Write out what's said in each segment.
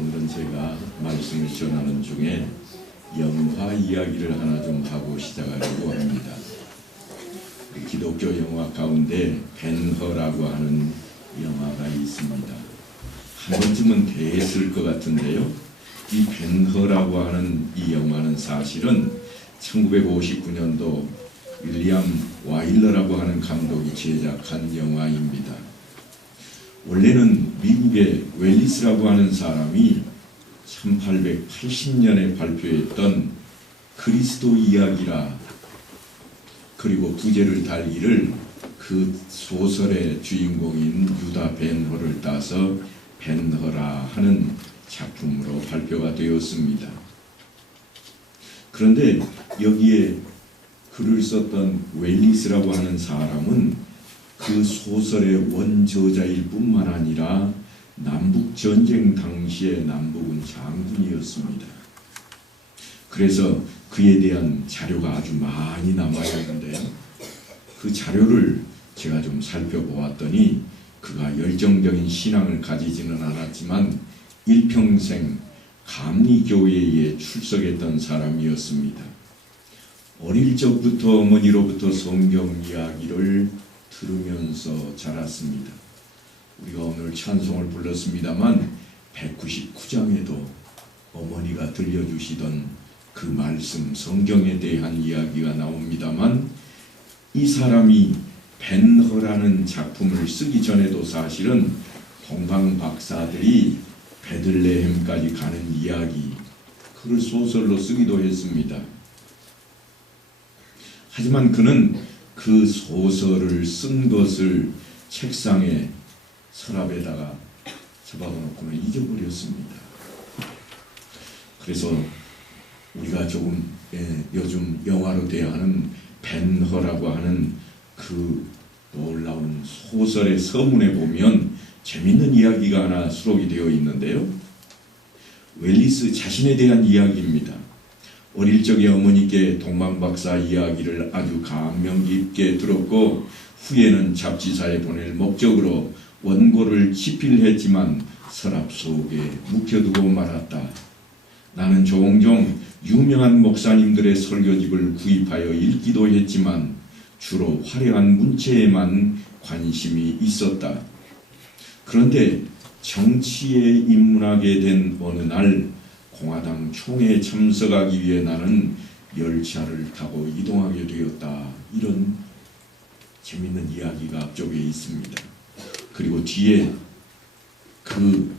오늘은 제가 말씀을 전하는 중에 영화 이야기를 하나 좀 하고 시작하려고 합니다. 기독교 영화 가운데 벤허라고 하는 영화가 있습니다. 한 번쯤은 대했을 것 같은데요. 이 벤허라고 하는 이 영화는 사실은 1959년도 윌리엄 와일러라고 하는 감독이 제작한 영화입니다. 원래는 미국의 웰리스라고 하는 사람이 1880년에 발표했던 그리스도 이야기라 그리고 부제를 달기를 그 소설의 주인공인 유다 벤허를 따서 벤허라 하는 작품으로 발표가 되었습니다. 그런데 여기에 글을 썼던 웰리스라고 하는 사람은 그 소설의 원저자일 뿐만 아니라 남북전쟁 당시의 남북은 장군이었습니다. 그래서 그에 대한 자료가 아주 많이 남아있는데요. 그 자료를 제가 좀 살펴보았더니 그가 열정적인 신앙을 가지지는 않았지만 일평생 감리교회에 출석했던 사람이었습니다. 어릴 적부터 어머니로부터 성경 이야기를 들으면서 자랐습니다. 우리가 오늘 찬송을 불렀습니다만 199장에도 어머니가 들려주시던 그 말씀 성경에 대한 이야기가 나옵니다만 이 사람이 벤허라는 작품을 쓰기 전에도 사실은 동방 박사들이 베들레헴까지 가는 이야기 그걸 소설로 쓰기도 했습니다. 하지만 그는 그 소설을 쓴 것을 책상에 서랍에다가 잡아놓고는 잊어버렸습니다. 그래서 우리가 조금 요즘 영화로 대하는 벤허라고 하는 그 놀라운 소설의 서문에 보면 재밌는 이야기가 하나 수록이 되어 있는데요. 웰리스 자신에 대한 이야기입니다. 어릴 적에 어머니께 동방박사 이야기를 아주 감명 깊게 들었고 후에는 잡지사에 보낼 목적으로 원고를 집필했지만 서랍 속에 묵혀두고 말았다. 나는 종종 유명한 목사님들의 설교집을 구입하여 읽기도 했지만 주로 화려한 문체에만 관심이 있었다. 그런데 정치에 입문하게 된 어느 날 공화당 총회에 참석하기 위해 나는 열차를 타고 이동하게 되었다. 이런 재밌는 이야기가 앞쪽에 있습니다. 그리고 뒤에 그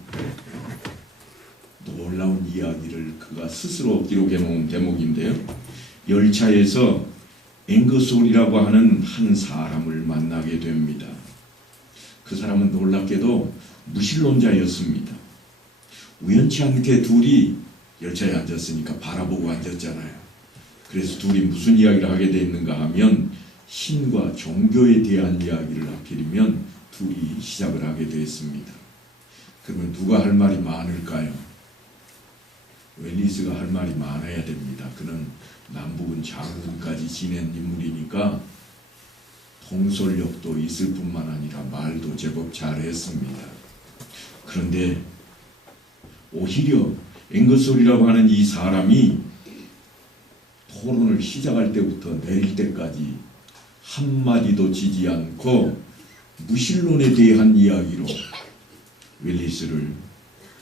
놀라운 이야기를 그가 스스로 기록해 놓은 대목인데요. 열차에서 앵거솔이라고 하는 한 사람을 만나게 됩니다. 그 사람은 놀랍게도 무신론자였습니다. 우연치 않게 둘이 열차에 앉았으니까 바라보고 앉았잖아요. 그래서 둘이 무슨 이야기를 하게 되었는가 하면 신과 종교에 대한 이야기를 하필이면 둘이 시작을 하게 되었습니다. 그러면 누가 할 말이 많을까요? 웰리스가 할 말이 많아야 됩니다. 그는 남북은 장군까지 지낸 인물이니까 통솔력도 있을 뿐만 아니라 말도 제법 잘했습니다. 그런데 오히려 앵거솔이라고 하는 이 사람이 토론을 시작할 때부터 내릴 때까지 한마디도 지지 않고 무신론에 대한 이야기로 웰리스를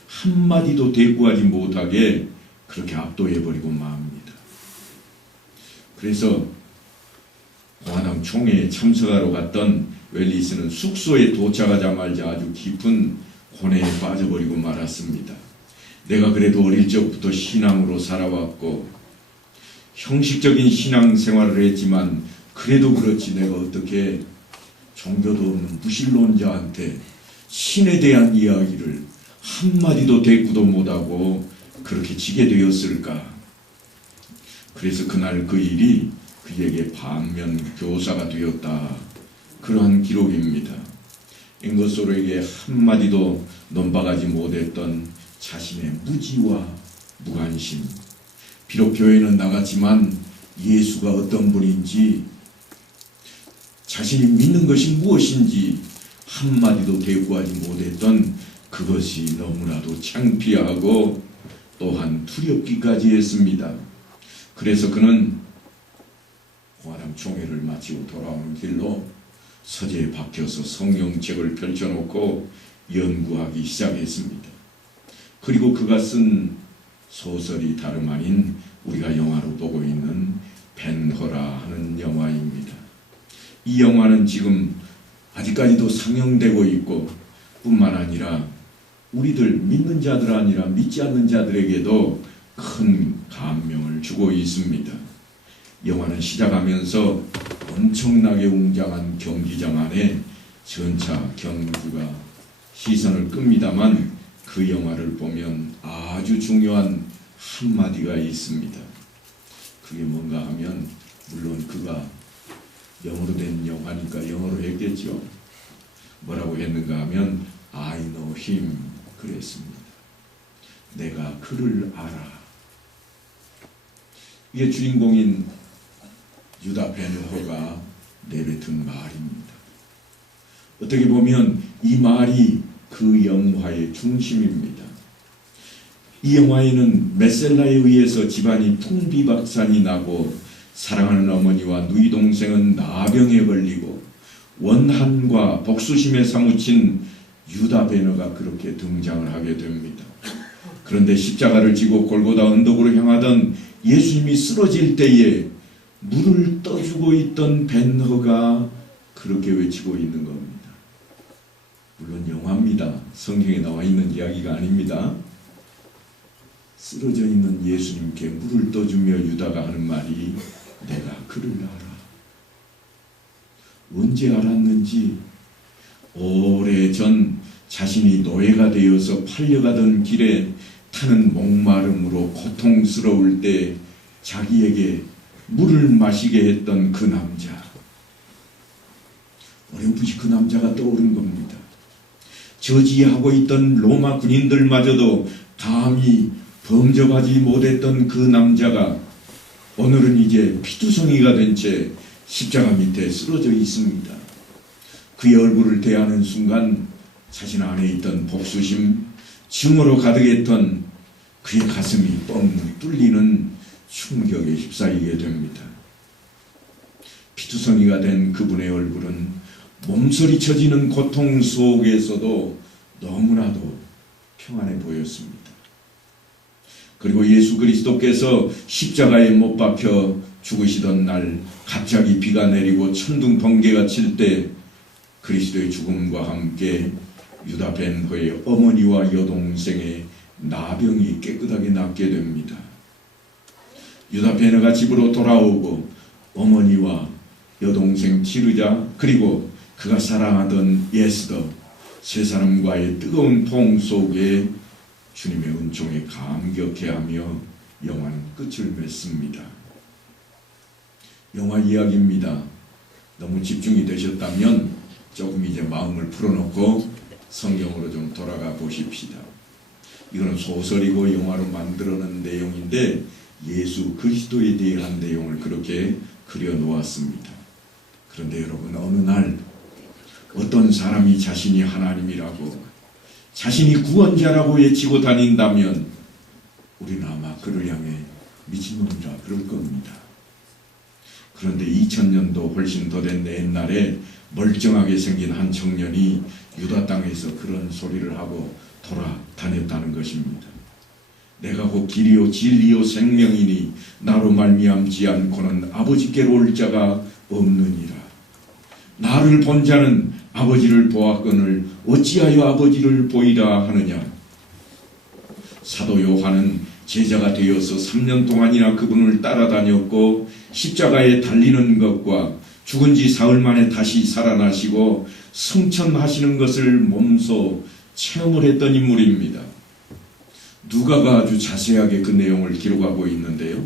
한마디도 대꾸하지 못하게 그렇게 압도해버리고 맙니다. 그래서 공화당 총회에 참석하러 갔던 웰리스는 숙소에 도착하자마자 아주 깊은 고뇌에 빠져버리고 말았습니다. 내가 그래도 어릴 적부터 신앙으로 살아왔고 형식적인 신앙 생활을 했지만 그래도 그렇지 내가 어떻게 종교도 없는 무신론자한테 신에 대한 이야기를 한마디도 대꾸도 못하고 그렇게 지게 되었을까. 그래서 그날 그 일이 그에게 반면 교사가 되었다. 그러한 기록입니다. 앵거솔에게 한마디도 넘박하지 못했던 자신의 무지와 무관심. 비록 교회는 나갔지만 예수가 어떤 분인지 자신이 믿는 것이 무엇인지 한마디도 대꾸하지 못했던 그것이 너무나도 창피하고 또한 두렵기까지 했습니다. 그래서 그는 고아람 총회를 마치고 돌아오는 길로 서재에 박혀서 성경책을 펼쳐놓고 연구하기 시작했습니다. 그리고 그가 쓴 소설이 다름 아닌 우리가 영화로 보고 있는 벤허라 하는 영화입니다. 이 영화는 지금 아직까지도 상영되고 있고 뿐만 아니라 우리들 믿는 자들 아니라 믿지 않는 자들에게도 큰 감명을 주고 있습니다. 영화는 시작하면서 엄청나게 웅장한 경기장 안에 전차 경주가 시선을 끕니다만 그 영화를 보면 아주 중요한 한마디가 있습니다. 그게 뭔가 하면 물론 그가 영어로 된 영화니까 영어로 했겠죠. 뭐라고 했는가 하면 I know him 그랬습니다. 내가 그를 알아. 이게 주인공인 유다 베느허가 내뱉은 말입니다. 어떻게 보면 이 말이 그 영화의 중심입니다. 이 영화에는 메셀라에 의해서 집안이 풍비박산이 나고 사랑하는 어머니와 누이 동생은 나병에 걸리고 원한과 복수심에 사무친 유다 베너가 그렇게 등장을 하게 됩니다. 그런데 십자가를 지고 골고다 언덕으로 향하던 예수님이 쓰러질 때에 물을 떠주고 있던 베너가 그렇게 외치고 있는 겁니다. 물론 영화입니다. 성경에 나와 있는 이야기가 아닙니다. 쓰러져 있는 예수님께 물을 떠주며 유다가 하는 말이 내가 그를 알아. 언제 알았는지 오래전 자신이 노예가 되어서 팔려가던 길에 타는 목마름으로 고통스러울 때 자기에게 물을 마시게 했던 그 남자. 어렴풋이 그 남자가 떠오른 겁니다. 저지하고 있던 로마 군인들마저도 감히 범접하지 못했던 그 남자가 오늘은 이제 피투성이가 된 채 십자가 밑에 쓰러져 있습니다. 그의 얼굴을 대하는 순간 자신 안에 있던 복수심, 증오로 가득했던 그의 가슴이 뻥 뚫리는 충격에 휩싸이게 됩니다. 피투성이가 된 그분의 얼굴은 몸서리 쳐지는 고통 속에서도 너무나도 평안해 보였습니다. 그리고 예수 그리스도께서 십자가에 못 박혀 죽으시던 날 갑자기 비가 내리고 천둥 번개가 칠 때 그리스도의 죽음과 함께 유다 벤허의 어머니와 여동생의 나병이 깨끗하게 낫게 됩니다. 유다 벤허가 집으로 돌아오고 어머니와 여동생 치르자 그리고 그가 사랑하던 예스더 세 사람과의 뜨거운 포옹 속에 주님의 은총에 감격해하며 영화는 끝을 맺습니다. 영화 이야기입니다. 너무 집중이 되셨다면 조금 이제 마음을 풀어놓고 성경으로 좀 돌아가 보십시다. 이거는 소설이고 영화로 만들어낸 내용인데 예수 그리스도에 대한 내용을 그렇게 그려놓았습니다. 그런데 여러분 어느 날 어떤 사람이 자신이 하나님이라고 자신이 구원자라고 외치고 다닌다면 우리는 아마 그를 향해 미친놈이라 그럴 겁니다. 그런데 2000년도 훨씬 더 된 옛날에 멀쩡하게 생긴 한 청년이 유다 땅에서 그런 소리를 하고 돌아다녔다는 것입니다. 내가 곧 길이요 진리요 생명이니 나로 말미암지 않고는 아버지께로 올 자가 없느니라. 나를 본 자는 아버지를 보았거늘 어찌하여 아버지를 보이라 하느냐. 사도 요한은 제자가 되어서 3년 동안이나 그분을 따라다녔고 십자가에 달리는 것과 죽은 지 사흘 만에 다시 살아나시고 승천하시는 것을 몸소 체험을 했던 인물입니다. 누가가 아주 자세하게 그 내용을 기록하고 있는데요.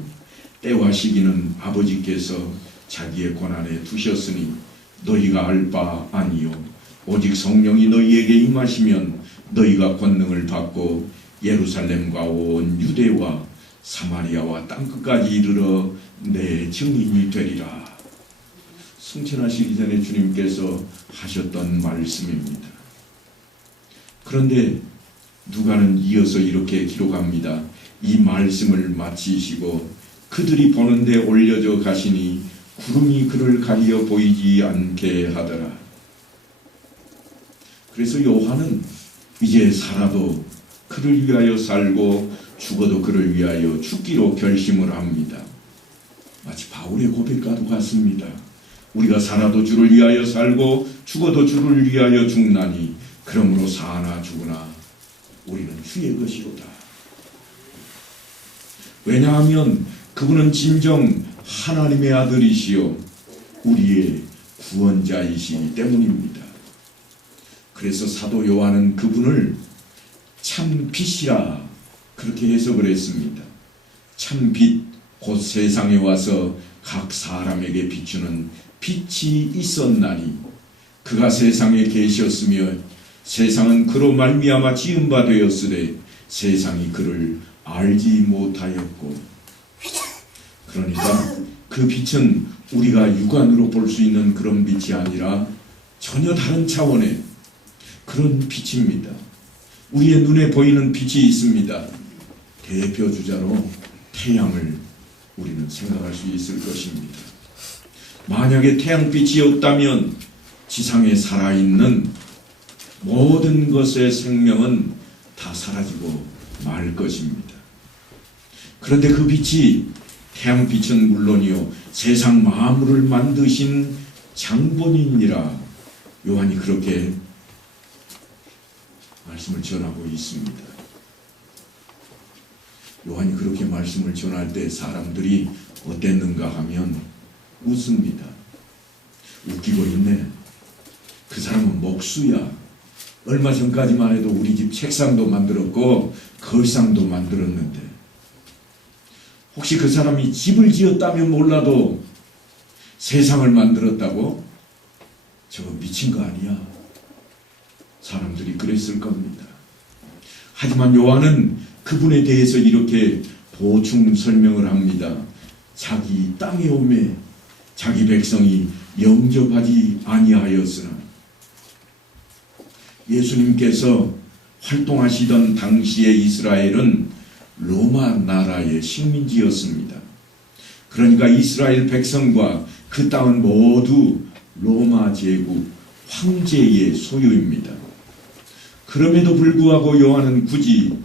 때와 시기는 아버지께서 자기의 권한에 두셨으니 너희가 알 바 아니요 오직 성령이 너희에게 임하시면 너희가 권능을 받고 예루살렘과 온 유대와 사마리아와 땅끝까지 이르러 내 증인이 되리라. 승천하시기 전에 주님께서 하셨던 말씀입니다. 그런데 누가는 이어서 이렇게 기록합니다. 이 말씀을 마치시고 그들이 보는데 올려져 가시니 구름이 그를 가리어 보이지 않게 하더라. 그래서 요한은 이제 살아도 그를 위하여 살고 죽어도 그를 위하여 죽기로 결심을 합니다. 마치 바울의 고백과도 같습니다. 우리가 살아도 주를 위하여 살고 죽어도 주를 위하여 죽나니 그러므로 사나 죽으나 우리는 주의 것이로다. 왜냐하면 그분은 진정 하나님의 아들이시요 우리의 구원자이시기 때문입니다. 그래서 사도 요한은 그분을 참 빛이라 그렇게 해석을 했습니다. 참 빛, 곧 세상에 와서 각 사람에게 비추는 빛이 있었나니 그가 세상에 계셨으며 세상은 그로 말미암아 지은 바 되었으되 세상이 그를 알지 못하였고, 그러니까 그 빛은 우리가 육안으로 볼 수 있는 그런 빛이 아니라 전혀 다른 차원의 그런 빛입니다. 우리의 눈에 보이는 빛이 있습니다. 대표 주자로 태양을 우리는 생각할 수 있을 것입니다. 만약에 태양빛이 없다면 지상에 살아있는 모든 것의 생명은 다 사라지고 말 것입니다. 그런데 그 빛이, 태양빛은 물론이요 세상 만물을 만드신 장본인이라 요한이 그렇게 말씀을 전하고 있습니다. 요한이 그렇게 말씀을 전할 때 사람들이 어땠는가 하면 웃습니다. 웃기고 있네. 그 사람은 목수야. 얼마 전까지만 해도 우리 집 책상도 만들었고 거상도 만들었는데 혹시 그 사람이 집을 지었다면 몰라도 세상을 만들었다고? 저거 미친 거 아니야. 사람들이 그랬을 겁니다. 하지만 요한은 그분에 대해서 이렇게 보충 설명을 합니다. 자기 땅에 오매 자기 백성이 영접하지 아니하였으나, 예수님께서 활동하시던 당시의 이스라엘은 로마 나라의 식민지였습니다. 그러니까 이스라엘 백성과 그 땅은 모두 로마 제국 황제의 소유입니다. 그럼에도 불구하고 요한은 굳이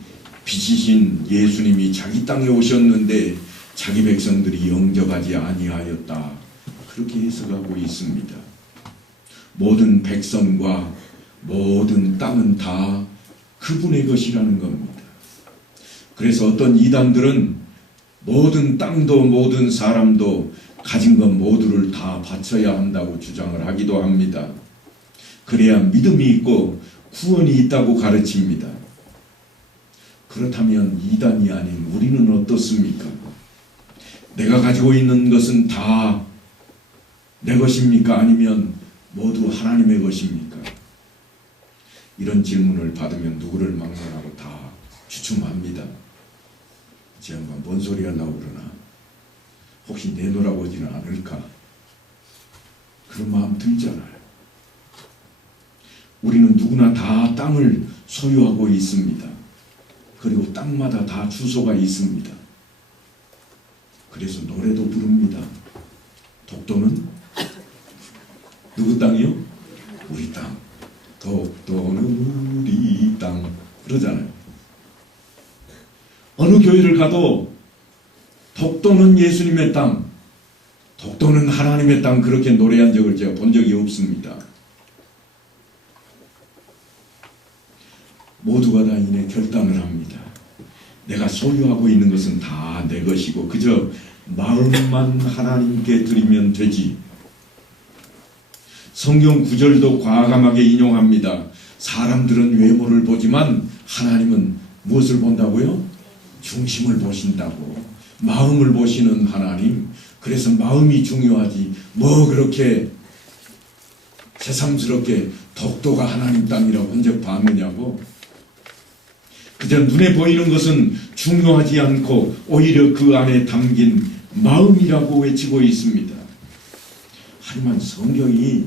빛이신 예수님이 자기 땅에 오셨는데 자기 백성들이 영접하지 아니하였다, 그렇게 해석하고 있습니다. 모든 백성과 모든 땅은 다 그분의 것이라는 겁니다. 그래서 어떤 이단들은 모든 땅도 모든 사람도 가진 것 모두를 다 바쳐야 한다고 주장을 하기도 합니다. 그래야 믿음이 있고 구원이 있다고 가르칩니다. 그렇다면 이단이 아닌 우리는 어떻습니까? 내가 가지고 있는 것은 다 내 것입니까? 아니면 모두 하나님의 것입니까? 이런 질문을 받으면 누구를 막론하고 다 주춤합니다. 제 양반 뭔 소리 하려고 그러나? 혹시 내놓으라고 하지는 않을까? 그런 마음 들잖아요. 우리는 누구나 다 땅을 소유하고 있습니다. 그리고 땅마다 다 주소가 있습니다. 그래서 노래도 부릅니다. 독도는 누구 땅이요? 우리 땅. 독도는 우리 땅. 그러잖아요. 어느 교회를 가도 독도는 예수님의 땅, 독도는 하나님의 땅, 그렇게 노래한 적을 제가 본 적이 없습니다. 모두가 다 이내 결단을 합니다. 내가 소유하고 있는 것은 다 내 것이고 그저 마음만 하나님께 드리면 되지. 성경 구절도 과감하게 인용합니다. 사람들은 외모를 보지만 하나님은 무엇을 본다고요? 중심을 보신다고. 마음을 보시는 하나님. 그래서 마음이 중요하지 뭐 그렇게 새삼스럽게 독도가 하나님 땅이라고 한 적 봤느냐고. 그저 눈에 보이는 것은 중요하지 않고 오히려 그 안에 담긴 마음이라고 외치고 있습니다. 하지만 성경이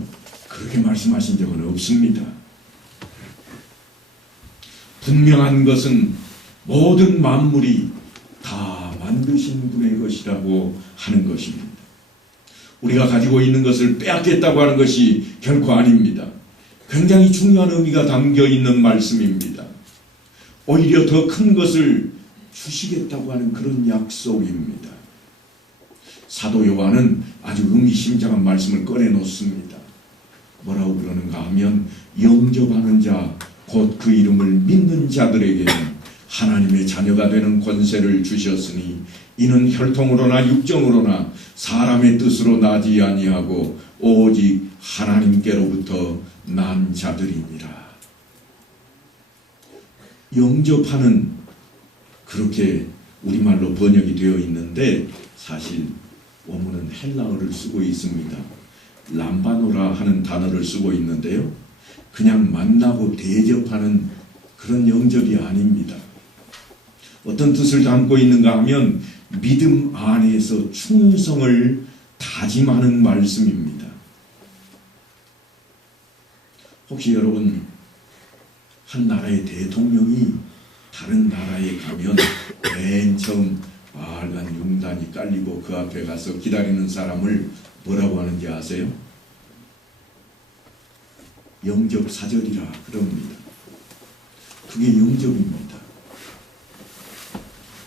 그렇게 말씀하신 적은 없습니다. 분명한 것은 모든 만물이 다 만드신 분의 것이라고 하는 것입니다. 우리가 가지고 있는 것을 빼앗겠다고 하는 것이 결코 아닙니다. 굉장히 중요한 의미가 담겨 있는 말씀입니다. 오히려 더 큰 것을 주시겠다고 하는 그런 약속입니다. 사도 요한은 아주 의미심장한 말씀을 꺼내놓습니다. 뭐라고 그러는가 하면 영접하는 자, 곧 그 이름을 믿는 자들에게는 하나님의 자녀가 되는 권세를 주셨으니 이는 혈통으로나 육정으로나 사람의 뜻으로 나지 아니하고 오직 하나님께로부터 난 자들이니라. 영접하는, 그렇게 우리말로 번역이 되어 있는데 사실 원문은 헬라어를 쓰고 있습니다. 람바노라 하는 단어를 쓰고 있는데요, 그냥 만나고 대접하는 그런 영접이 아닙니다. 어떤 뜻을 담고 있는가 하면 믿음 안에서 충성을 다짐하는 말씀입니다. 혹시 여러분 한 나라의 대통령이 다른 나라에 가면 맨 처음 빨간 용단이 깔리고 그 앞에 가서 기다리는 사람을 뭐라고 하는지 아세요? 영접사절이라 그럽니다. 그게 영접입니다.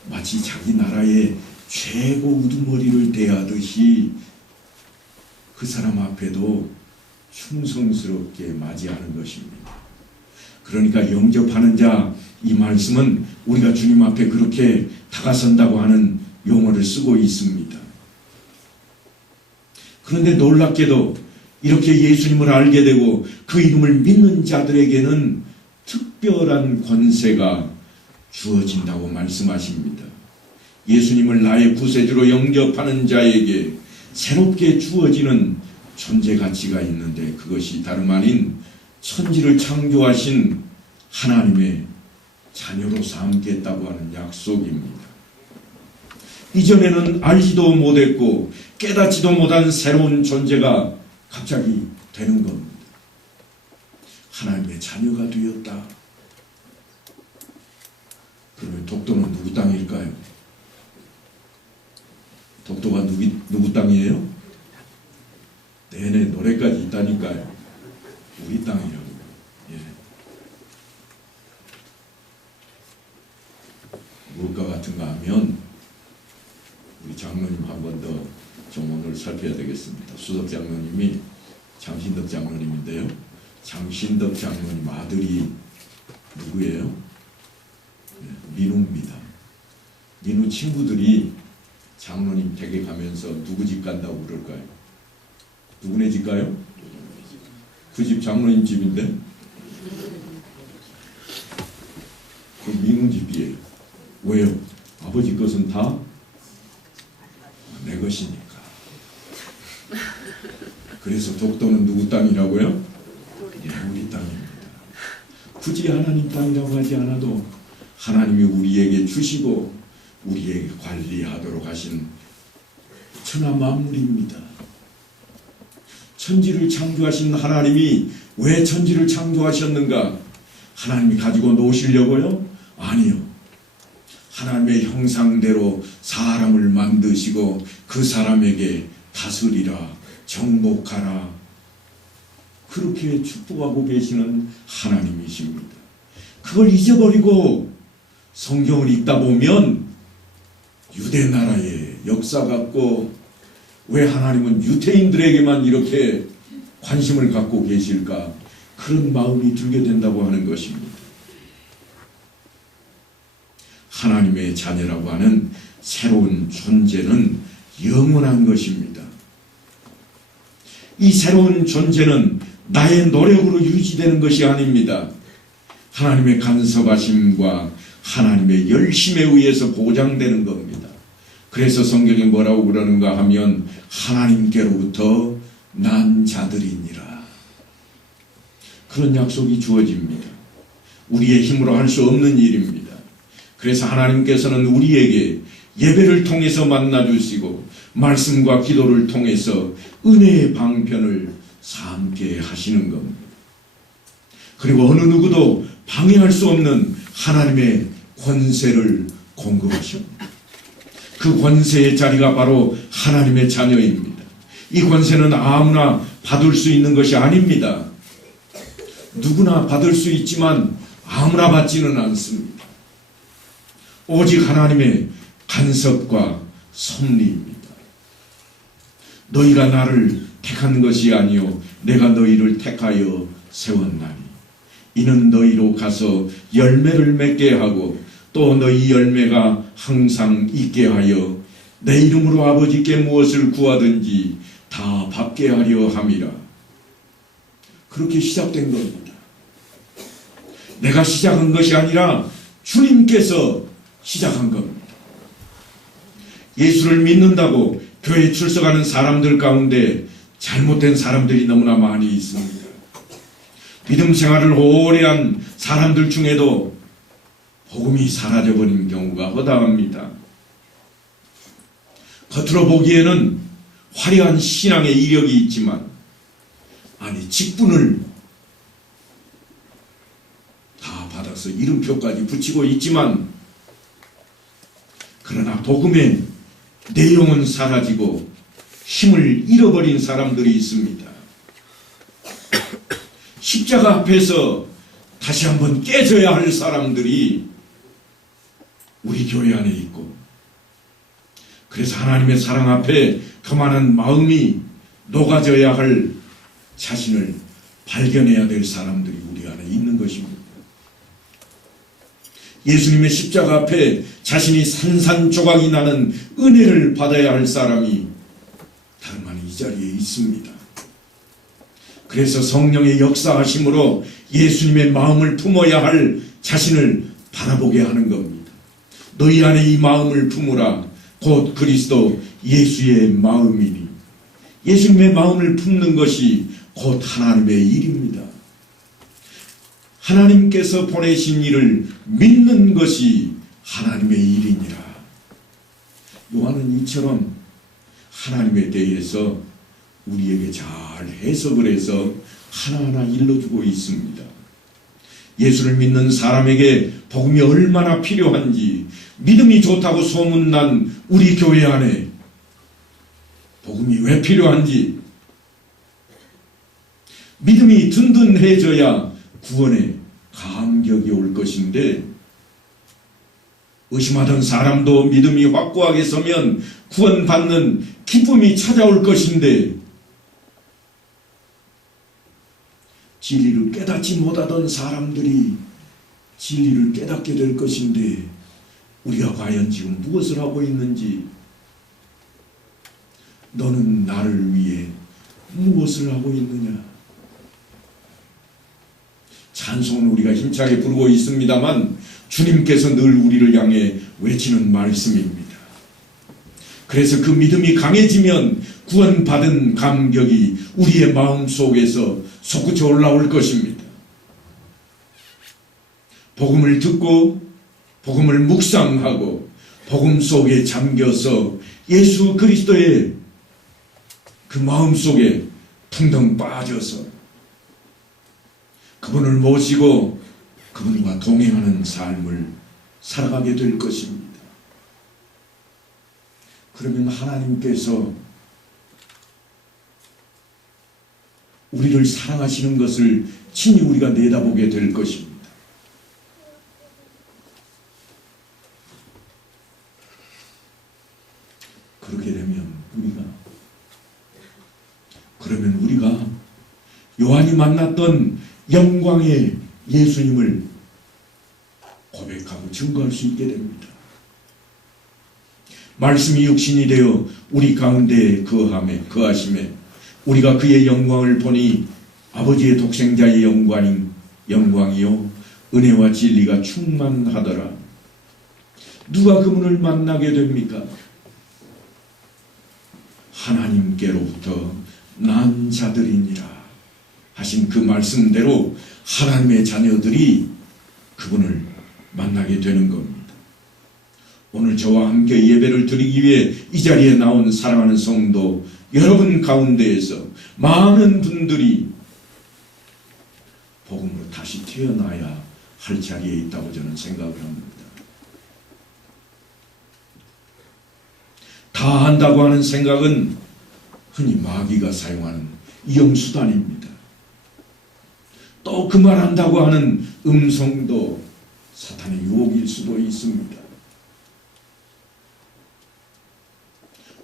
마치 자기 나라의 최고 우두머리를 대하듯이 그 사람 앞에도 충성스럽게 맞이하는 것입니다. 그러니까 영접하는 자, 이 말씀은 우리가 주님 앞에 그렇게 다가선다고 하는 용어를 쓰고 있습니다. 그런데 놀랍게도 이렇게 예수님을 알게 되고 그 이름을 믿는 자들에게는 특별한 권세가 주어진다고 말씀하십니다. 예수님을 나의 구세주로 영접하는 자에게 새롭게 주어지는 존재 가치가 있는데 그것이 다름 아닌 천지를 창조하신 하나님의 자녀로 삼겠다고 하는 약속입니다. 이전에는 알지도 못했고 깨닫지도 못한 새로운 존재가 갑자기 되는 겁니다. 하나님의 자녀가 되었다. 그러면 독도는 누구 땅일까요? 독도가 누구 땅이에요? 내내 노래까지 있다니까요. 우리 땅이라고. 예. 무엇과 같은가 하면 우리 장로님 한 번 더 좀 오늘 살펴야 되겠습니다. 수석 장로님이 장신덕 장로님인데요. 장신덕 장로님 아들이 누구예요? 네, 민우입니다. 민우 친구들이 장로님 댁에 가면서 누구 집 간다고 그럴까요? 누구네 집 가요? 그 집 장로님 집인데? 그 민우 집이에요. 왜요? 아버지 것은 다 내 것이니까. 그래서 독도는 누구 땅이라고요? 예, 우리 땅입니다. 굳이 하나님 땅이라고 하지 않아도 하나님이 우리에게 주시고 우리에게 관리하도록 하신 천하 만물입니다. 천지를 창조하신 하나님이 왜 천지를 창조하셨는가? 하나님이 가지고 노시려고요? 아니요. 하나님의 형상대로 사람을 만드시고 그 사람에게 다스리라, 정복하라, 그렇게 축복하고 계시는 하나님이십니다. 그걸 잊어버리고 성경을 읽다 보면 유대 나라의 역사 같고 왜 하나님은 유대인들에게만 이렇게 관심을 갖고 계실까? 그런 마음이 들게 된다고 하는 것입니다. 하나님의 자녀라고 하는 새로운 존재는 영원한 것입니다. 이 새로운 존재는 나의 노력으로 유지되는 것이 아닙니다. 하나님의 간섭하심과 하나님의 열심에 의해서 보장되는 겁니다. 그래서 성경이 뭐라고 그러는가 하면 하나님께로부터 난 자들이니라. 그런 약속이 주어집니다. 우리의 힘으로 할 수 없는 일입니다. 그래서 하나님께서는 우리에게 예배를 통해서 만나주시고 말씀과 기도를 통해서 은혜의 방편을 삼게 하시는 겁니다. 그리고 어느 누구도 방해할 수 없는 하나님의 권세를 공급하십니다. 그 권세의 자리가 바로 하나님의 자녀입니다. 이 권세는 아무나 받을 수 있는 것이 아닙니다. 누구나 받을 수 있지만 아무나 받지는 않습니다. 오직 하나님의 간섭과 섭리입니다. 너희가 나를 택한 것이 아니요 내가 너희를 택하여 세웠나니 이는 너희로 가서 열매를 맺게 하고 또 너희 열매가 항상 있게 하여 내 이름으로 아버지께 무엇을 구하든지 다 받게 하려 함이라. 그렇게 시작된 겁니다. 내가 시작한 것이 아니라 주님께서 시작한 겁니다. 예수를 믿는다고 교회에 출석하는 사람들 가운데 잘못된 사람들이 너무나 많이 있습니다. 믿음 생활을 오래 한 사람들 중에도 복음이 사라져버린 경우가 허다합니다. 겉으로 보기에는 화려한 신앙의 이력이 있지만 직분을 다 받아서 이름표까지 붙이고 있지만 그러나 복음의 내용은 사라지고 힘을 잃어버린 사람들이 있습니다. 십자가 앞에서 다시 한번 깨져야 할 사람들이 우리 교회 안에 있고, 그래서 하나님의 사랑 앞에 그만한 마음이 녹아져야 할 자신을 발견해야 될 사람들이 우리 안에 있는 것입니다. 예수님의 십자가 앞에 자신이 산산조각이 나는 은혜를 받아야 할 사람이 다름 아닌 이 자리에 있습니다. 그래서 성령의 역사하심으로 예수님의 마음을 품어야 할 자신을 바라보게 하는 겁니다. 너희 안에 이 마음을 품으라. 곧 그리스도 예수의 마음이니. 예수님의 마음을 품는 것이 곧 하나님의 일입니다. 하나님께서 보내신 일을 믿는 것이 하나님의 일이니라. 요한은 이처럼 하나님에 대해서 우리에게 잘 해석을 해서 하나하나 일러주고 있습니다. 예수를 믿는 사람에게 복음이 얼마나 필요한지, 믿음이 좋다고 소문난 우리 교회 안에 복음이 왜 필요한지, 믿음이 든든해져야 구원의 감격이 올 것인데, 의심하던 사람도 믿음이 확고하게 서면 구원받는 기쁨이 찾아올 것인데, 진리를 깨닫지 못하던 사람들이 진리를 깨닫게 될 것인데, 우리가 과연 지금 무엇을 하고 있는지, 너는 나를 위해 무엇을 하고 있느냐. 찬송은 우리가 힘차게 부르고 있습니다만 주님께서 늘 우리를 향해 외치는 말씀입니다. 그래서 그 믿음이 강해지면 구원받은 감격이 우리의 마음속에서 솟구쳐 올라올 것입니다. 복음을 듣고 복음을 묵상하고 복음 속에 잠겨서 예수 그리스도의 그 마음 속에 퉁덩 빠져서 그분을 모시고 그분과 동행하는 삶을 살아가게 될 것입니다. 그러면 하나님께서 우리를 사랑하시는 것을 친히 우리가 내다보게 될 것입니다. 그렇게 되면 우리가 요한이 만났던 영광의 예수님을 고백하고 증거할 수 있게 됩니다. 말씀이 육신이 되어 우리 가운데 거하심에 우리가 그의 영광을 보니 아버지의 독생자의 영광이요 은혜와 진리가 충만하더라. 누가 그분을 만나게 됩니까? 하나님께로부터 난 자들이니라 하신 그 말씀대로 하나님의 자녀들이 그분을 만나게 되는 겁니다. 오늘 저와 함께 예배를 드리기 위해 이 자리에 나온 사랑하는 성도 여러분 가운데에서 많은 분들이 복음으로 다시 태어나야 할 자리에 있다고 저는 생각을 합니다. 다 한다고 하는 생각은 흔히 마귀가 사용하는 이용수단입니다. 또 그 말 한다고 하는 음성도 사탄의 유혹일 수도 있습니다.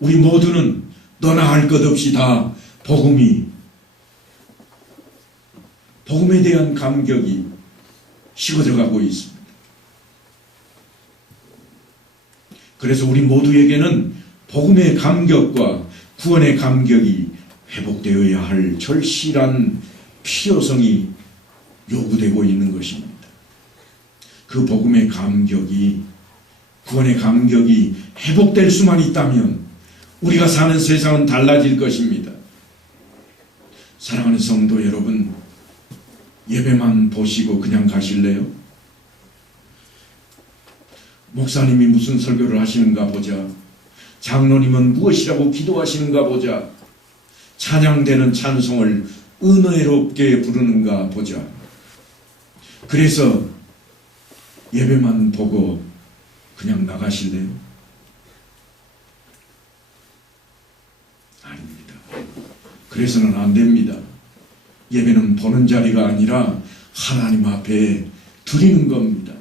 우리 모두는 너나 할 것 없이 다 복음에 대한 감격이 식어져 가고 있습니다. 그래서 우리 모두에게는 복음의 감격과 구원의 감격이 회복되어야 할 절실한 필요성이 요구되고 있는 것입니다. 그 복음의 감격이, 구원의 감격이 회복될 수만 있다면 우리가 사는 세상은 달라질 것입니다. 사랑하는 성도 여러분, 예배만 보시고 그냥 가실래요? 목사님이 무슨 설교를 하시는가 보자. 장로님은 무엇이라고 기도하시는가 보자. 찬양되는 찬송을 은혜롭게 부르는가 보자. 그래서 예배만 보고 그냥 나가실래요? 아닙니다. 그래서는 안 됩니다. 예배는 보는 자리가 아니라 하나님 앞에 드리는 겁니다.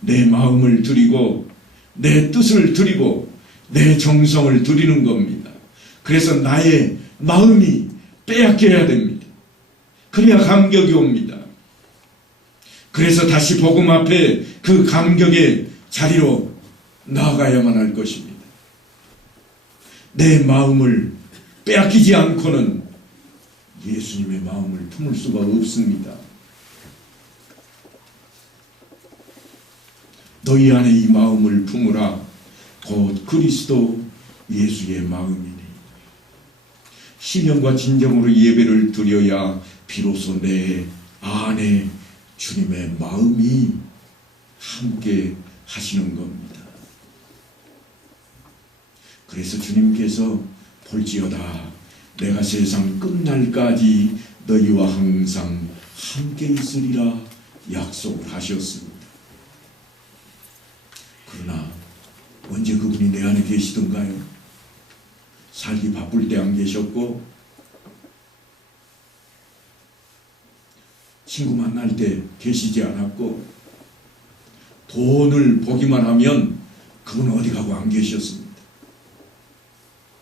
내 마음을 드리고 내 뜻을 드리고 내 정성을 드리는 겁니다. 그래서 나의 마음이 빼앗겨야 됩니다. 그래야 감격이 옵니다. 그래서 다시 복음 앞에 그 감격의 자리로 나아가야만 할 것입니다. 내 마음을 빼앗기지 않고는 예수님의 마음을 품을 수가 없습니다. 너희 안에 이 마음을 품으라. 곧 그리스도 예수의 마음이니. 신령과 진정으로 예배를 드려야 비로소 내 안에 주님의 마음이 함께 하시는 겁니다. 그래서 주님께서 볼지어다 내가 세상 끝날까지 너희와 항상 함께 있으리라 약속을 하셨습니다. 그러나 언제 그분이 내 안에 계시던가요? 살기 바쁠 때 안 계셨고, 친구 만날 때 계시지 않았고, 돈을 보기만 하면 그분은 어디 가고 안 계셨습니다.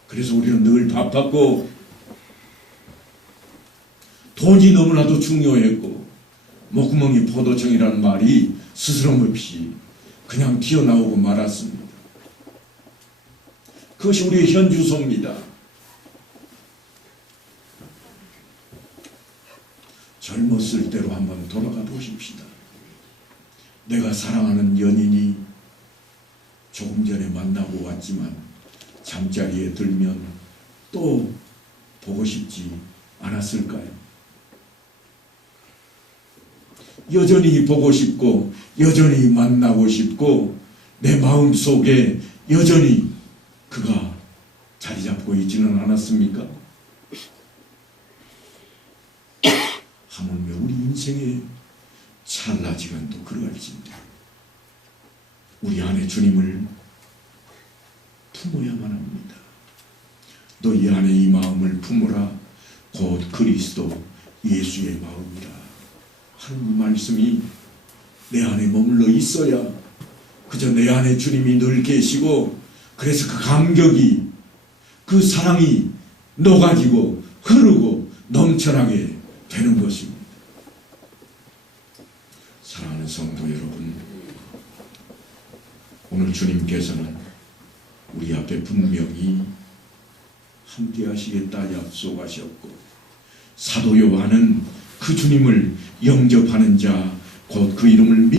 그래서 우리는 늘 바빴고 돈이 너무나도 중요했고 목구멍이 포도청이라는 말이 스스럼없이 그냥 튀어나오고 말았습니다. 그것이 우리의 현주소입니다. 젊었을 때로 한번 돌아가 보십시다. 내가 사랑하는 연인이 조금 전에 만나고 왔지만 잠자리에 들면 또 보고 싶지 않았을까요? 여전히 보고 싶고 여전히 만나고 싶고 내 마음속에 여전히 그가 자리 잡고 있지는 않았습니까? 하물며 우리 인생의 찰나지간도 그러할진데 우리 안에 주님을 품어야만 합니다. 너희 안에 이 마음을 품으라. 곧 그리스도 예수의 마음이라 하는 그 말씀이 내 안에 머물러 있어야 그저 내 안에 주님이 늘 계시고 그래서 그 감격이 그 사랑이 녹아지고 흐르고 넘쳐나게 되는 것입니다. 사랑하는 성도 여러분, 오늘 주님께서는 우리 앞에 분명히 함께 하시겠다 약속하셨고 사도 요한은 그 주님을 영접하는 자 곧 그 이름을